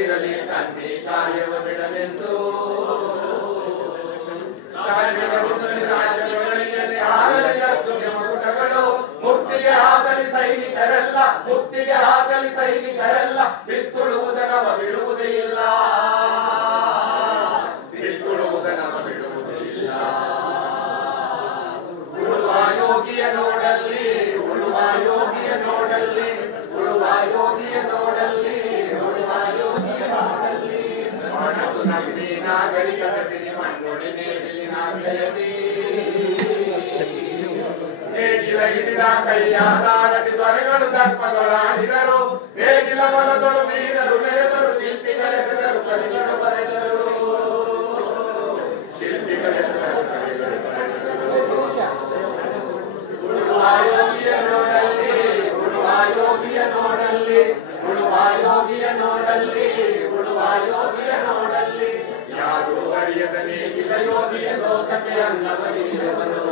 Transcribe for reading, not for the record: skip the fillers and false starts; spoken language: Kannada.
ಕಾಯದಲ್ಲಿರಲಿ ತನ್ನಿ ಕಾರ್ಯವ ಬಿಡನೆಂದು ಮಕುಟಗಳು ಮುಕ್ತಿಗೆ ಆಗಲಿ ಸೈನಿಕರೆಲ್ಲ ಮುಕ್ತಿಗೆ ಆಗಲಿ ಸೈನಿಕರೆಲ್ಲ ಬಿತ್ತುಳುವುದ ನಮ ಬಿಡುವುದೇ ಇಲ್ಲ ಬಿತ್ತುಳುವುದ ನಮ ಬಿಡುವುದೇ ಇಲ್ಲ ಉಳುವ ಯೋಗಿಯ ನೋಡಲ್ಲಿ ಉಳುವ ಯೋಗಿಯ ನೋಡಲ್ಲಿ ಉಳುವ ಯೋಗಿಯ ನೋಡಲ್ಲಿ ಉಳುವ ಯೋಗಿಯ ನೋಡಲ್ಲಿ ಮನದು ನಂಬಿ ನಾಗರಿಕರ ಸಿರಿ ಮಣ್ಣೊಡಿ ನೇಗಿಲಿನ ಆಶ್ರಯದಿ ನೇಗಿಲ ಹಿಡಿದ ಕೈಯಾದಾರತಿ ತ್ವರೆಗಳು ದರ್ಪದೊಳಾಡಿದರು ನೇಗಿಲ ಮೊಲದೊಳು ವೀರರು ನೆರೆದರು ಶಿಲ್ಪಿಗಳೆಸೆದರು ಕವಿಗಳು ಬರೆದರು ಶಿಲ್ಪಿಗಳೆಸೆದರು ಕವಿಗಳು ಬರೆದರು ಉಳುವ ಯೋಗಿಯ ನೋಡಲ್ಲಿ ಉಳುವ ಯೋಗಿಯ ನೋಡಲ್ಲಿ ಉಳುವ ಯೋಗಿಯ ನೋಡಲ್ಲಿ ಉಳುವ ಯೋಗಿಯ ನೋಡಲ್ಲಿ ಯಾರು ಅರಿಯದ ನೇಗಿಲ ಯೋಗಿಯ ಲೋಕಕ್ಕೆ ಅನ್ನವರಿಯುವನು